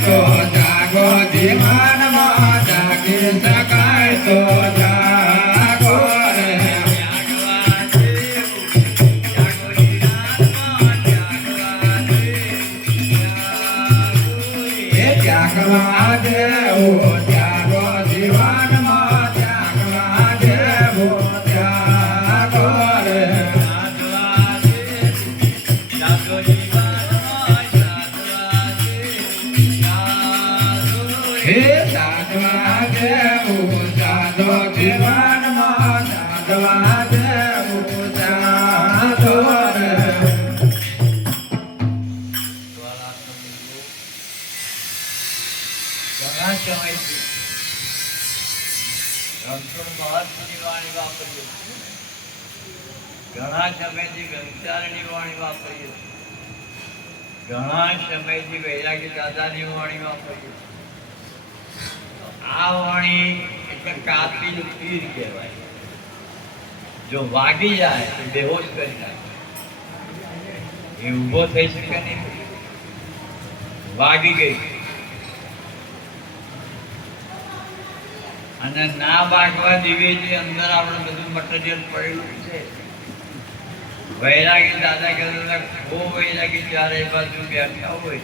તો જાગો જીવનમાં જાગી શકાય તો જાગો રે જાગવા દેવો જાગો જીવનમાં જાગવા દેવો જાગો રે હે જાગવા દેવો જાગો જીવનમાં જાગવા દેવો જાગો રે ઘણા સમયથી રણછોડ મહર્ષિની વાણી વાપરીએ ઘણા સમયથી ગંગાચાર્યની વાણી વાપરીએ ઘણા સમયથી વૈરાગી દાદાની વાણી વાપરીએ આ વાણી એટલે કાપી તીર કહેવાય જો વાગી જાય તો બેહોશ કરી નાખે એ ઊભો થઈ શકે નહીં વાગી ગઈ અને ના વાગવા દેવી જે અંદર આપણે બધું મટીરિયલ પડેલું છે વૈરાગી દાદા કહેતા બહુ વૈરાગી ચારે બાજુ બેઠા હોય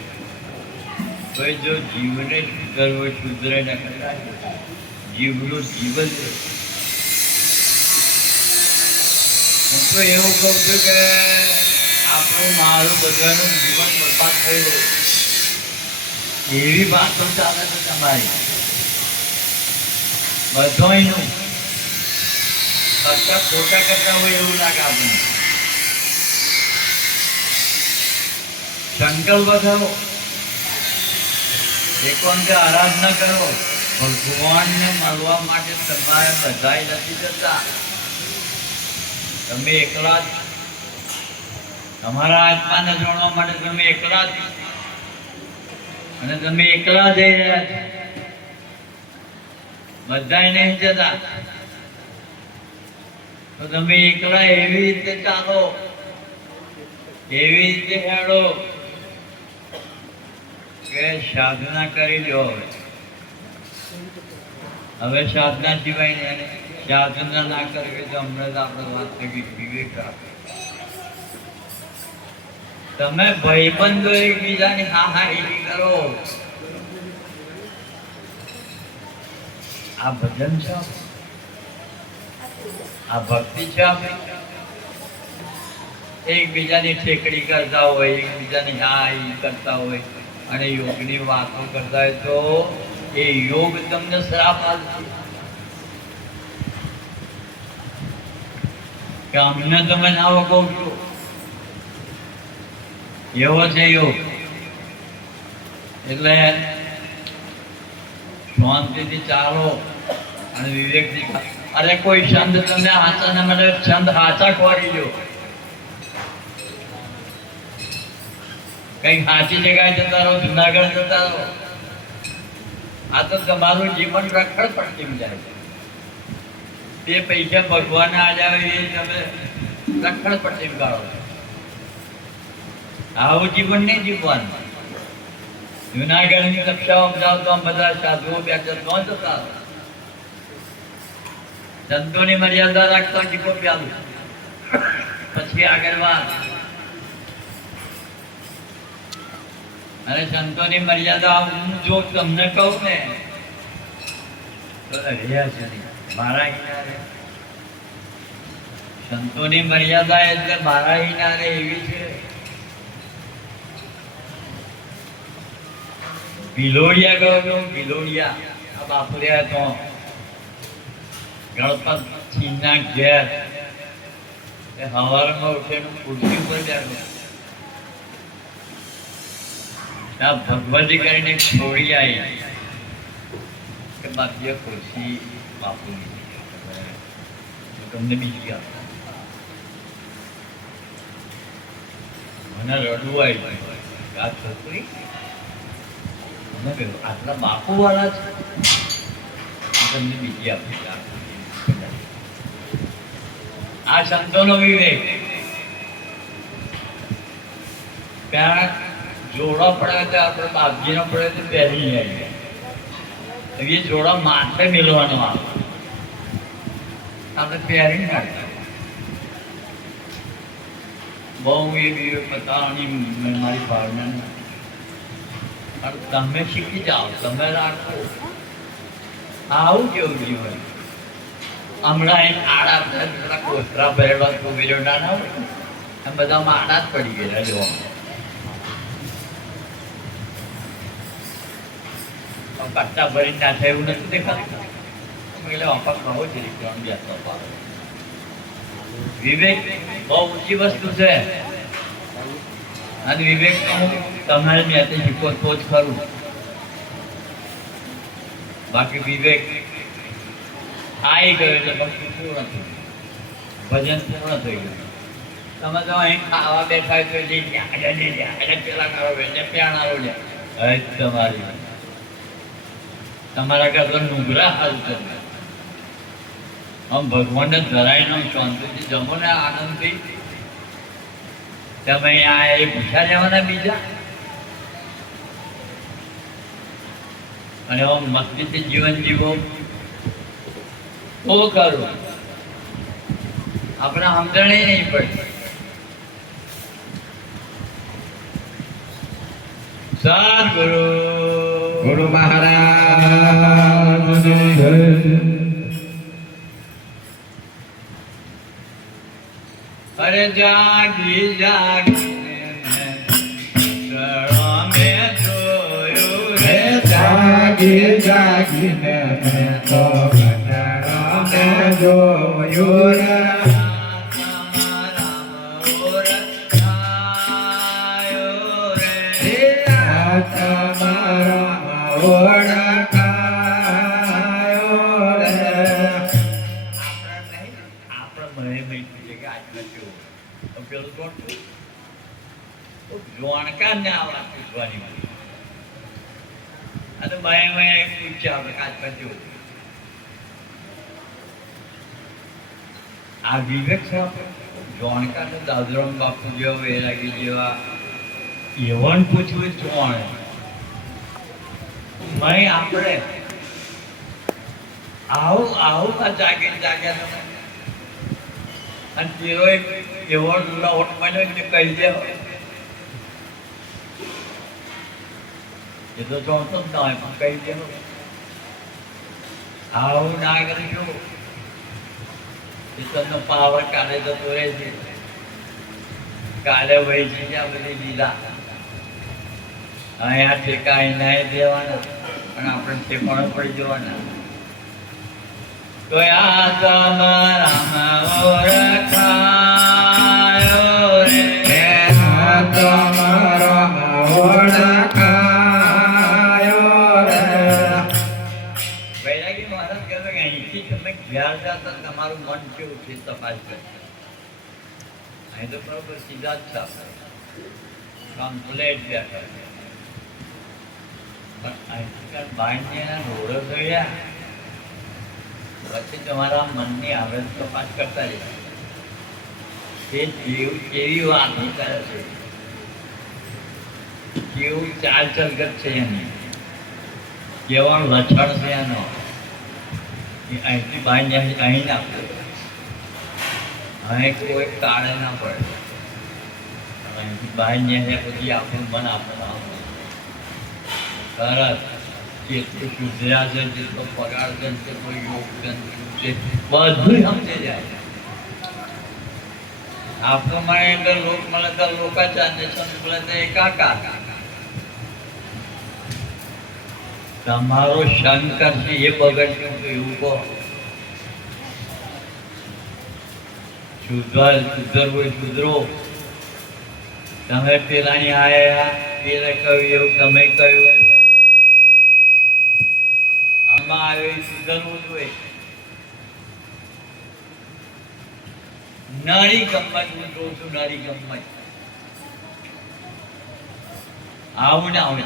તો જો જીવને સુધરવો સુધરે ન કરાય જીવનું જીવન છે હું તો એવું કહું છું કે આપણું મારું બધાનું જીવન બરબાદ થઈ ગયું એવી વાતો ચાલે છે તમારી બધોયનું ખર્ચા ખોટા કરતા હોય એવું લાગે આપણને સંકલ્પ થયો એકાંતે આરાધના કરો ભગવાનને મળવા માટે તમારે બધાય નથી જતા તમે એકલા જ તમારા આત્માને જોડવા માટે તમે એકલા જ અને તમે એકલા જઈ રહ્યા છો બધાય નહીં જતા તો તમે એકલા એવી રીતે ચાલો એવી રીતે હેડો કે સાધના કરી લો હવે સાધના સિવાય ને સાધના ના કરવી તો હમણાં જ આપણે વાસ્તવિક વિવેક આપે તમે ભાઈબંધો એકબીજાની હાહારી કરો આ ભજન છે આ ભક્તિ છે એકબીજાની ઠેકડી કરતા હોય એકબીજાની હાઈ કરતા હોય અને યોગની વાતો કરતા હોય તો એ યોગ તમને શ્રાપ આપશે કે અમને તમે ના વગો છો એવો છે યોગ એટલે શાંતિથી ચાલો અને વિવેકથી અરે કોઈ છંદ તમને હાચા ના મળે છંદ હાચા ખોરી લો કઈ સાચી જગ્યાએ જતા રહો જુનાગઢ જતા રહો આ તો તમારું જીવન રખડ પડતી જાય બે પૈસા ભગવાન આલ્યા હોય એ તમે રખડ પડતી ગાળો આવું જીવન નહીં જીવવાનું જુનાગઢની કક્ષાઓ જાઓ તો બધા સાધુઓ બેઠા તો જતા સંતોની મર્યાદા રાખતો જીવો પ્યાલું પછી આગળ વાત અને સંતોની મર્યાદા હું જો તમને કહું ને તો રહ્યા છે મારા કિનારે સંતોની મર્યાદા એટલે મારા કિનારે એવી છે ભિલોડિયા ગયો તો ભિલોડિયા આ બાપુરિયા તો ગણપત ના ઘેર એ હવારમાં ઉઠીને ખુરશી ઉપર બેઠો ભગવતી કરીને છોડી આવી કે બાપીએ ખુરશી બાપુની તમને બીજી આપતા મને રડવું આવી આ છોકરી આટલા બાપુ વાળા છે તમને બીજી આપી આ સંતોનો વિવેક ત્યાં જોડો પડે તો આપણે બાપજીનો પડે તો પહેરી જાય. એ જોડો માથે મેળવાનો આવે, આપણે પહેરી નાખે. બહુ એવી પોતાની મારી ભાવના તમે શીખી જાઓ, તમે રાખો. આવું કેવું જીવન. હમણાં એક આડા પેલા કોથરા ભરેલા ટુવીરો ના હોય એમ બધામાં આડા જ પડી ગયેલા જોવા. કટ્ટા ભરીને ના થાય એવું નથી દેખાતું. એટલે અપક બહુ જ બેસવા. વિવેક બહુ ઊંચી વસ્તુ છે. અને વિવેક તમારે મેં શીખો તો જ ખરું. બાકી વિવેક આવી ગયો એટલે ભક્તિ પૂર્ણ થઈ ગયું, ભજન પૂર્ણ થઈ ગયું. તમે તો અહીં ખાવા બેઠા તો પેલા કરો પ્યાણારો લે તમારી તમારા કરતા નુગરા સારું છે. આમ ભગવાનને ધરાઈને શાંતિથી જમો ને આનંદથી. તમે આ એ પૂછા લેવાના બીજા અને આમ મસ્તીથી જીવન જીવો તો કરું. આપણે સમજણે નહીં પડતી. સદગુરુ ગુરુ મહારાજ અરે જાગી જાગી જાગી જાગીને મેં તો ઘટાડા જોયું રે. આ વિવેક છે જોણકા ને દાદરામ બાપુ જેવા વૈરાગી જેવા એવન પૂછવું જોણે મેં આપણે આવું આ જાગે તમે અને તેરો એવો લોટ મળ્યો એટલે કહી દે એ તો જોતો જ ના હોય પણ કહી દે આવું ના કરીશું ઈશ્વરનો પાવર કાલે જતો રહે છે. કાલે વહી છે આ બધી લીલા અહીંયા ઠેકા અહીંયા દેવાના પણ આપણે ઠેકાણો પડી જવાના. તો આ તમારા ઓળખાયો રે તમારા ઓળખાયો રે. વૈરાગી મહારાજ કહેતો કે અહીંથી તમે ઘેર જતા તમારું મન કેવું છે તપાસ કરે. અહીં તો બરોબર સીધા જ છે કમ્પ્લેટ બેઠા પણ અહીંથી બાંધને એના રોડો જોયા પછી તમારા મનની આવડત તપાસ કરતા રહ્યા. તે કેવી વાતો કરે છે, કેવું ચાલ ચલગત છે એની, કેવા લક્ષણ છે એનો અહીંથી બાંધ અહીં ના પડે, અહીં કોઈ કાળે ના પડે. અહીંથી બહાર નીકળ્યા પછી આપણું મન આપણને તરત જેટલું સુધર્યા છે, જેટલો પગાર છે, જેટલો યોગદાન છે બધું સમજી જાય. આપણું મને અંદર લોક મળે તો લોકાચાર ને સંત મળે તો એકાકાર. તમારો શંકર છે એ બગડ્યું તો એવું કહો. સુધરવું સુધરો. તમે પેલાની આયા પેલે કહ્યું એવું તમે કહ્યું આમાં આવ્યું સુધરવું જોઈએ. નારી ગમત હું જોઉં છું, નારી ગમત આવું ને આવું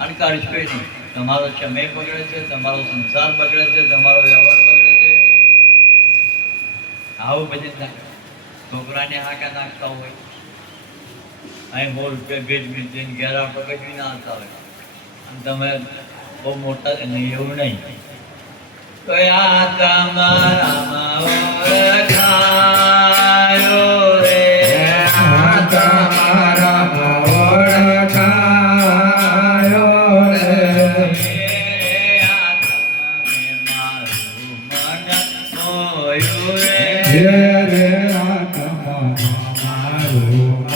અને કરશો નહીં. તમારો સમય બગડે છે, તમારો સંસાર બગડે છે, તમારો વ્યવહાર બગડે છે. આવું બધી છોકરાને હાકા નાખતા હોય અહીં 100 રૂપિયા ભેજ મીટીને ઘેર આપણે કશું ના આવતા હોય અને તમે બહુ મોટા નહીં એવું નહીં તો આ તમારામાં ઓળખાયો રે તમારામાં ઓળખાયો રે આ તમે મારું મન મોયું રે રે આત્મા મારું મન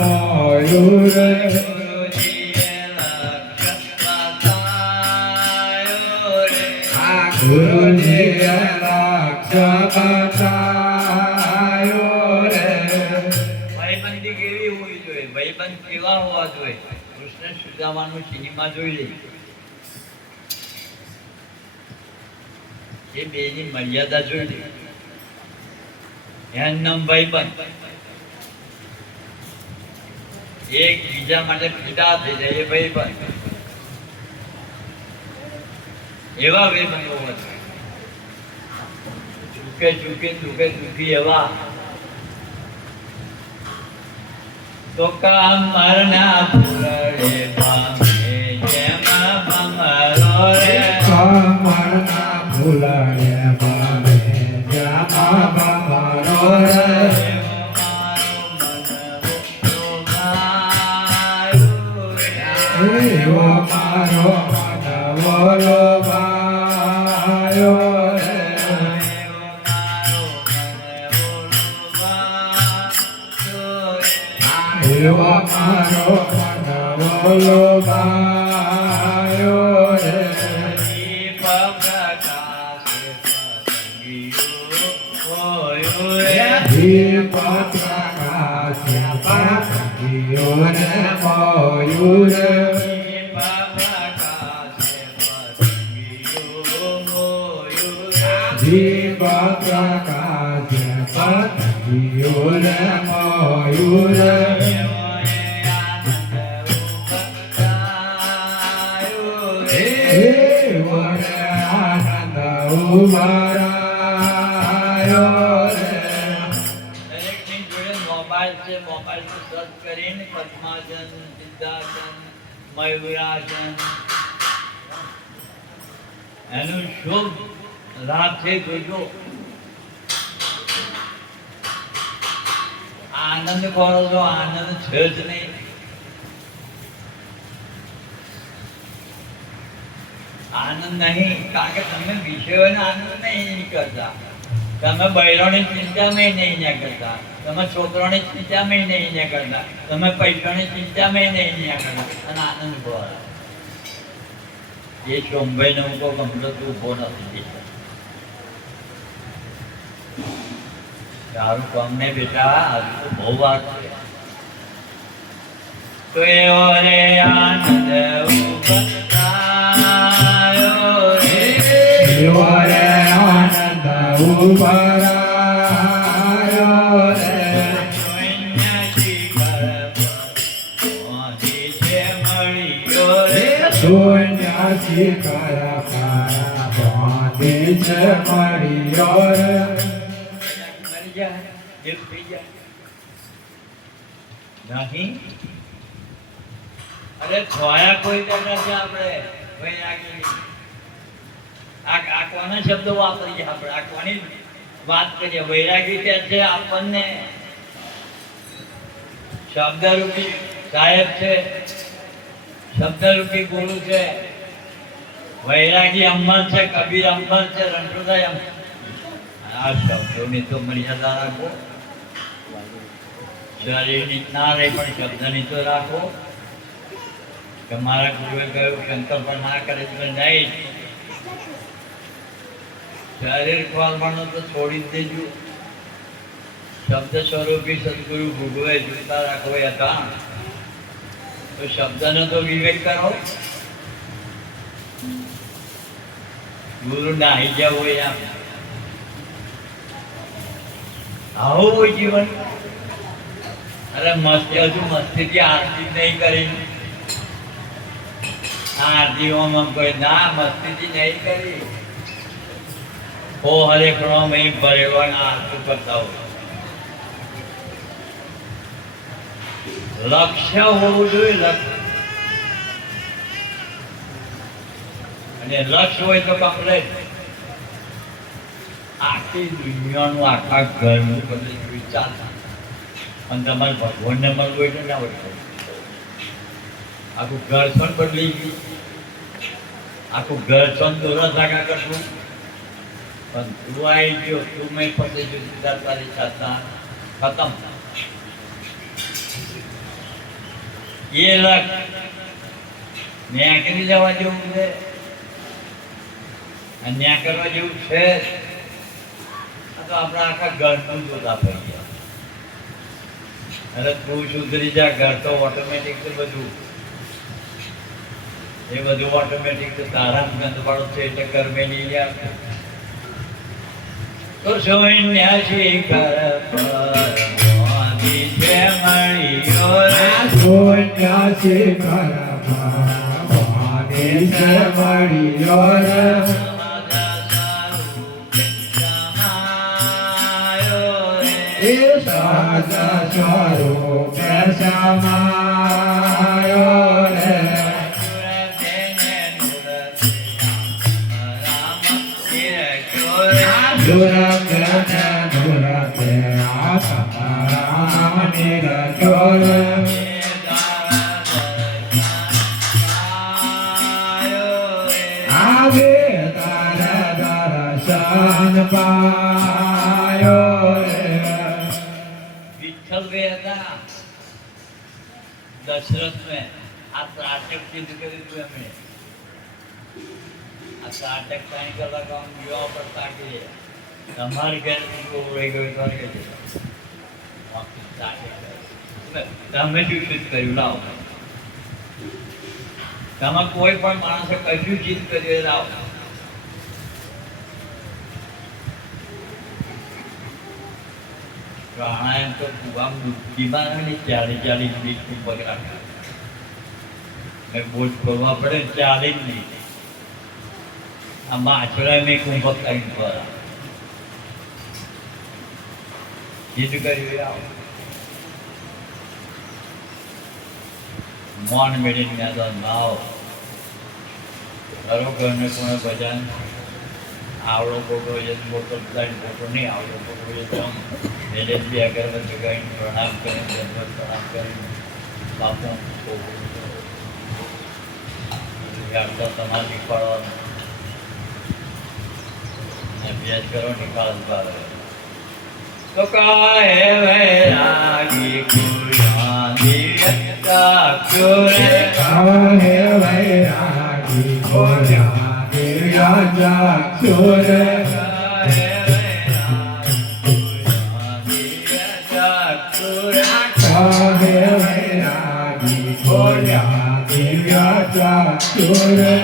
મોયું રે ગુરુજીએ લક્ષ બતાયો રે ગુરુજીએ લક્ષ બતાયો રે ભાઈબંધી કેવી હોવી જોઈએ ભાઈબંધ કેવા હોવા જોઈએ કૃષ્ણ સુદામાનું સિનેમા જોઈ લે એ બેની મર્યાદા જોઈ લે એનું નામ ભાઈબંધ એક બીજા માટે ફિદા થઈ જાય એ ભાઈબંધ એવા ભાઈબંધો હોવા જોઈએ ઝૂકે ઝૂકી એવા તો કામ મરના ફૂલડે ભામે જેમ ભમરો રે કમળના ફૂલડે ભાવે જામા ભમરો રે એવો મારો મન એવો મારો મન વોલો ભાયો રે એવો મારો મન વોલો ભાયો રે દીપ પ્રકાશે પતંગિયો રે મોયું રે દીપ પ્રકાશે પતંગિયો રે મોયું રે એવો રે આનંદ ઉભરાયો રે દરેકની જોડે મોબાઈલ છે મોબાઈલ સર્ચ કરીને પદ્માસન સિદ્ધાસન મયુરાસન એનું શુભ લાભ છે જોજો આનંદ કરો છો આનંદ છે જ નહીં આનંદ નહીં કારણ કે તમે વિષયોનો આનંદ નહીં કરતા તમે બૈરોની ચિંતામાં નહીં કરતા તમે છોકરાની ચિંતામાં નહીં કરતા તમે પૈસાની ચિંતામાં નહીં કરતા અને આનંદ ભરો એ ચોંભાઈને હું તો ગમતો તું ઉભો નથી તારું કામ ને બેટા હજુ તો બહુ વાત છે તો એવો રે આનંદ ઉભરાયો રે એવો રે આનંદ ઉભરાયો રે શૂન્ય શિખર પારા બાંધી છે મળ્યો રે નહીં અરે ખોયા કોઈ નથી આપણે વૈરાગીની આ કોના શબ્દો વાપરીએ આપણે આ કોની વાત કરીએ વૈરાગી કે છે આપણને શબ્દરૂપી સાહેબ છે શબ્દરૂપી ગુરુ છે વૈરાગી અંબન છે કબીર અંબન છે રણછોડદાસ આ શબ્દોની તો મર્યાદા રાખો શરીરની ના રહે પણ શબ્દની તો રાખો કે મારા ગુરુએ કહ્યું શંકર પણ ના કરે તો નહીં શરીર ખોલવાનું તો છોડી જ દેજો શબ્દ સ્વરૂપી સદગુરુ ભોગવે જોતા રાખો હતા તો શબ્દનો તો વિવેક કરો ગુરુ નાહી જાવ હોય આવું હોય જીવન અરે મસ્તી હજુ મસ્તીથી આરતી નહીં કરી આરતીઓમાં કોઈ ના મસ્તીથી નહીં કરી હો હરેક મહી ભરેલો આરતી કરતા હોય લક્ષ્ય હોવું જોઈએ, લક્ષ્ય. અને લક્ષ્ય હોય તો કમ્પ્લેટ આખી દુનિયાનું આખા ઘરનું બદલી વિચાર. અને તમારે ભગવાનને મળવું હોય તો ના હોય, આખું ઘર પણ બદલી ગયું, આખું ઘર પણ દોરા ધાગા કરવું. પણ તું આવી ગયો, તું મેં ફસી ગયો, સીધા તારી સાધના ખતમ. એ લક્ષ ન્યાકરી જવા જેવું છે, ન્યા કરવા જેવું છે. તો આપણા આખા ઘરનું જોતા થઈ ગયા. અરે તું સુધરી જા, ઘર તો ઓટોમેટિક છે બધું. એ બધું ઓટોમેટિક તારા ગંધવાળો છે એટલે કર્મે લઈ જાય. તો સૈન્યાસી કર મોદી છે મળ્યો રે. સન્યાસી કરમાં છે મળ્યો રે. એ સાચા સ્વરૂપે સમાયો રે. દુરતે દુરતે આસરા નિરખ્યો રે. આવે તારા દર્શન પાયો રે. વિઠ્ઠલ હતા દશરથ ને આ ત્રાટક સિદ્ધ કર્યું હતું એમણે. આ ત્રાટક કાંઈ કલાક આમ યુવા પર તાકી તમારી ઘેર રહી ગયો તો તમે શું સિદ્ધ કર્યું? લાવો, તમે કોઈ પણ માણસે કશું સિદ્ધ કર્યું લાવો. પ્રાણાયામ તો આમ બીમાર હોય ને 40 મિનિટની પગાર બોટ ખોલવા પડે 40 મિનિટ. આ માછડા મેં કુંભક કરીને પર સિદ્ધ કર્યું આવો. મોન મેળીને યાદ નાવ ખરો ઘરને કોણે ભજન આવડો ફોટો મોટો ફોટો નહીં, આવડો ફોટો એટલે બી અગરબત્તી કરીને પ્રણામ કરીને પ્રણામ કરીને બાપુ તમારે શીખવાડવાનું. અભ્યાસ કરો નિકાલ ભાવે તો કાહે વૈરાગી કુરાની ચાક્ષુરે. કાહે વૈરાગી કુરાની ચાક્ષુરે. કાહે વૈરાગી કુરાની ચાક્ષુરે. કાહે વૈરાગી કુરાની ચાક્ષુરે.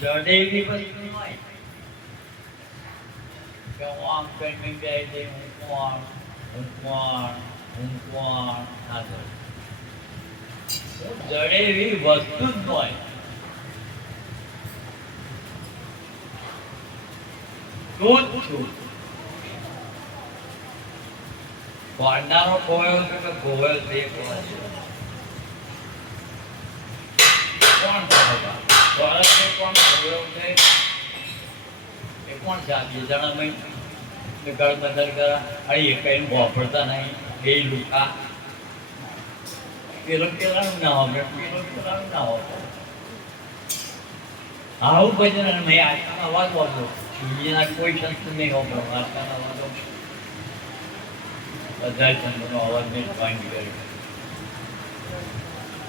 જડેલી વસ્તુ હોય કે હું આમ કરીને બેસી દઈ, હું કોણ આ જડેલી વસ્તુ જ હોય. તું જ છું. કોણનારો ખોયો છે કે ખોયો છે એ કોણ છે? કોણ ખોયો? કોણ ખોયો છે એ કોણ છે આ બે જણા મય ગળ બંધન કરા અરે એ કઈ વાપરતા નહીં બે લુખા પેલો પેલાનું ના વાપરે પેલો પેલાનું ના વાપરે આવું ભજન અને મેં આટલાનો અવાજ વાપરો બીજાના કોઈ સંસ્કૃત નહીં વાપરો આટલાનો અવાજ વાપરો બધા છંદોનો અવાજ મેં જોઈન કર્યો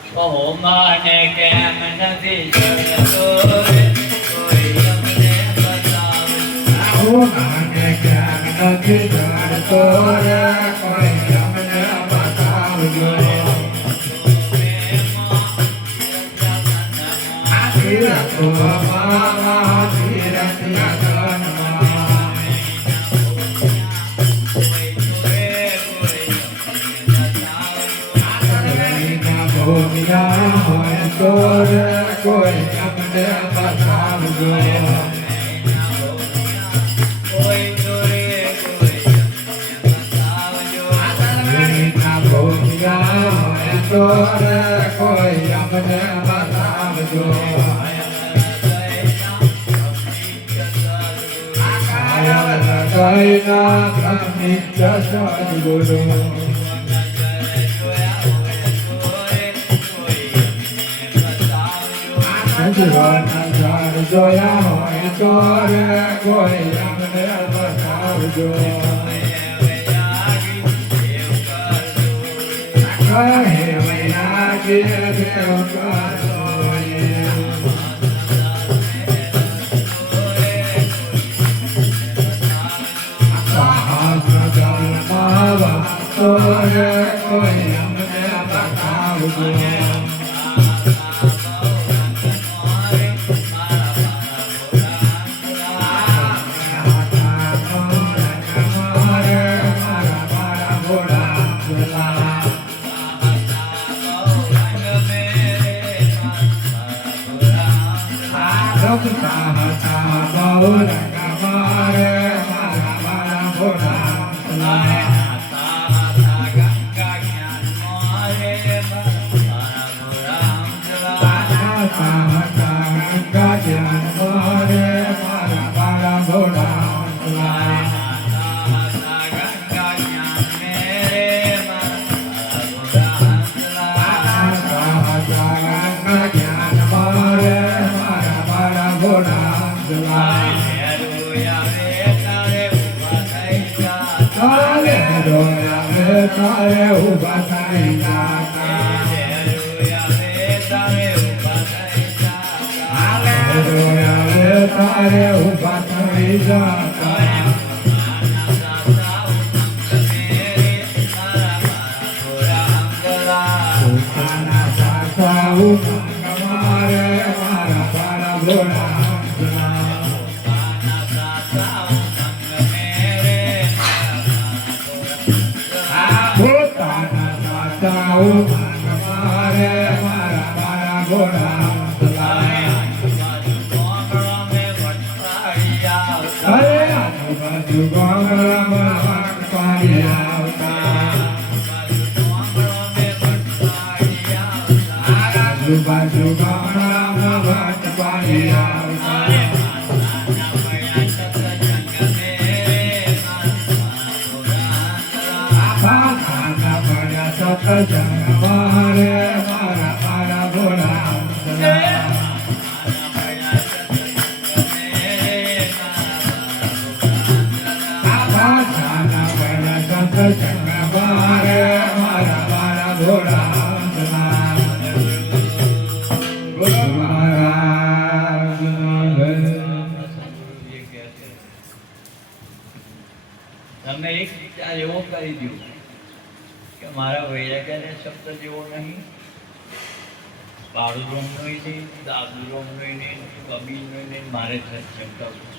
કહો માને કેમ નથી જડતો રે કોઈ અમને બતાવો માને કેમ નથી જડતો રે કોઈ અમને બતાવજો તીરથો મામા તીરથિયા જન્મા ભૂમિયા હોય તો રે કોઈ અમને બતાવજો ભૂમિયા હોય તો રે કોઈ અમને બતાવજો કાયના નિત્ય સદગુરુ સજવાના જોયા હોય તો રે કોઈ અમને બતાવજો કહે વૈરાગી દેવ કરો કોઈ અમને બતાવજો તારે ઉભા થઈ તારે ઉભા થઈ જતા પોતાના સાસા મારે મારા મારા ભોળા બાજુ ગામડામાં વાટ પાડી આવતા ખાના પડ્યા સતજંગ મારે મારા મારા ભોળા ખાના પડ્યા સતજંગ મારે મારા મારા ભોળા તમે એક વિચાર એવો કરી દો કે મારા વૈરાગ્યને શબ્દ જેવો નહીં બાળુ રોમનો નહીં દાદુ રોમનો નહીં કબીરનો નહીં મારે સત્સંગ કરવું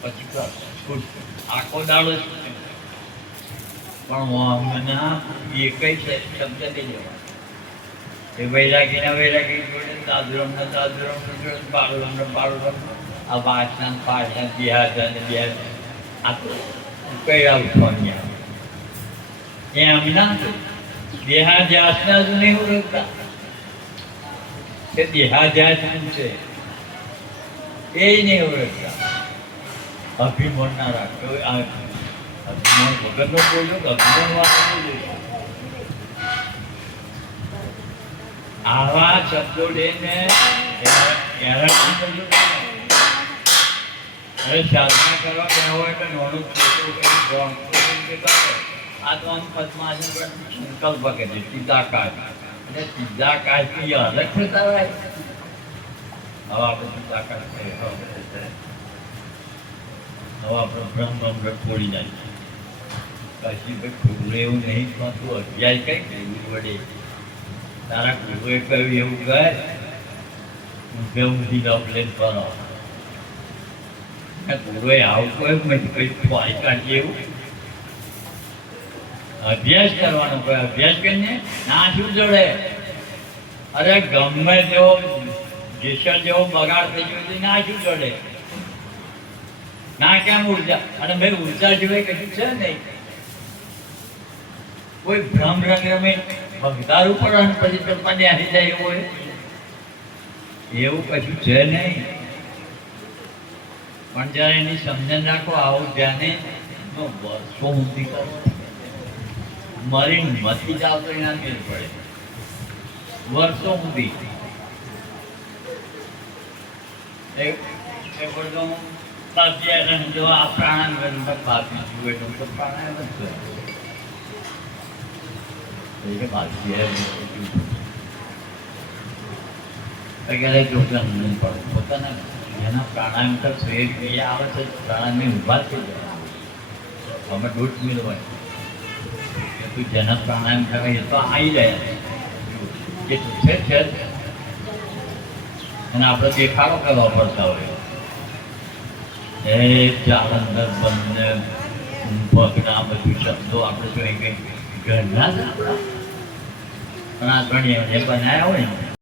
પછી આખો દાડો જ પણ મને એક જ શબ્દ નહીં જવા એ વૈરાગીના વૈરાગી જોડે દાદુ રોમનો જોડે બાળુ રોમનો આ વાસના પાછા બિહાર અને બિહાર આ તો કયા ઉઠવાની એમ ના દેહાધ્યાસના જ નહીં ઓળખતા કે દેહાધ્યાસ શું છે એ નહીં ઓળખતા. અભિમાન ના રાખતો. આ અભિમાન વગરનો બોલ્યો કે અભિમાન વાળો બોલ્યો. આવા શબ્દો લઈને અરે સાધના કરવા ગયા હોય તો નોનું છોટું કરી આ તો આમ પદ્માસન પર સંકલ્પ કરે સીધાકાશ અને સીધાકાશથી અલગ થતા હોય. હવે આપણે સીધાકાશ કહીએ હવે આપણે બ્રહ્મ છોડી જાય. કશી ભાઈ ગુરુ એવું નહીં પણ તું અભ્યાસ કઈ ગુરુ વડે તારા ગુરુએ કહ્યું એવું કર ઊંધે ઊંધી કમ્પ્લેન કરો. ગુરુએ આવું કહ્યું મેં કઈ ફોઈ કાઢી એવું અભ્યાસ કરવાનો કોઈ અભ્યાસ કરીને ના શું જોડે. અરે ગમે તેવો જેસર જેવો બગાડ થઈ ગયો ના શું જોડે. ના કેમ ઉર્જા અને મેં ઉર્જા સિવાય કશું છે નહીં. કોઈ ભ્રમ રંગ રમે ભગદાર ઉપર પછી ચપ્પાને આવી જાય એવું હોય એવું કશું છે નહીં. પણ જયારે એની સમજણ રાખો આવું ધ્યાને વર્ષો ઊંધી કરો મારી મથી જાવ તો એના મેળ પડે. વર્ષો ઊંધી જો આ પ્રાણાયામ બાપી જુએ તો પ્રાણાયામ જ પોતાના એના પ્રાણાયામ કરશો એ આવે છે પ્રાણાયામ ઉભા થઈ જાય. અમે દોઢ મિલવાય તું જેના પ્રાણાયામ કરે એ તો આવી જાય જેટલું છે અને આપણે દેખાડો કરવા પડતા હોય. એ જાલંધર બંને ભગના બધું શબ્દો આપણે જોઈએ કઈ ઘરના જ આપણા પણ આ ઘણી એને બનાવ્યા હોય ને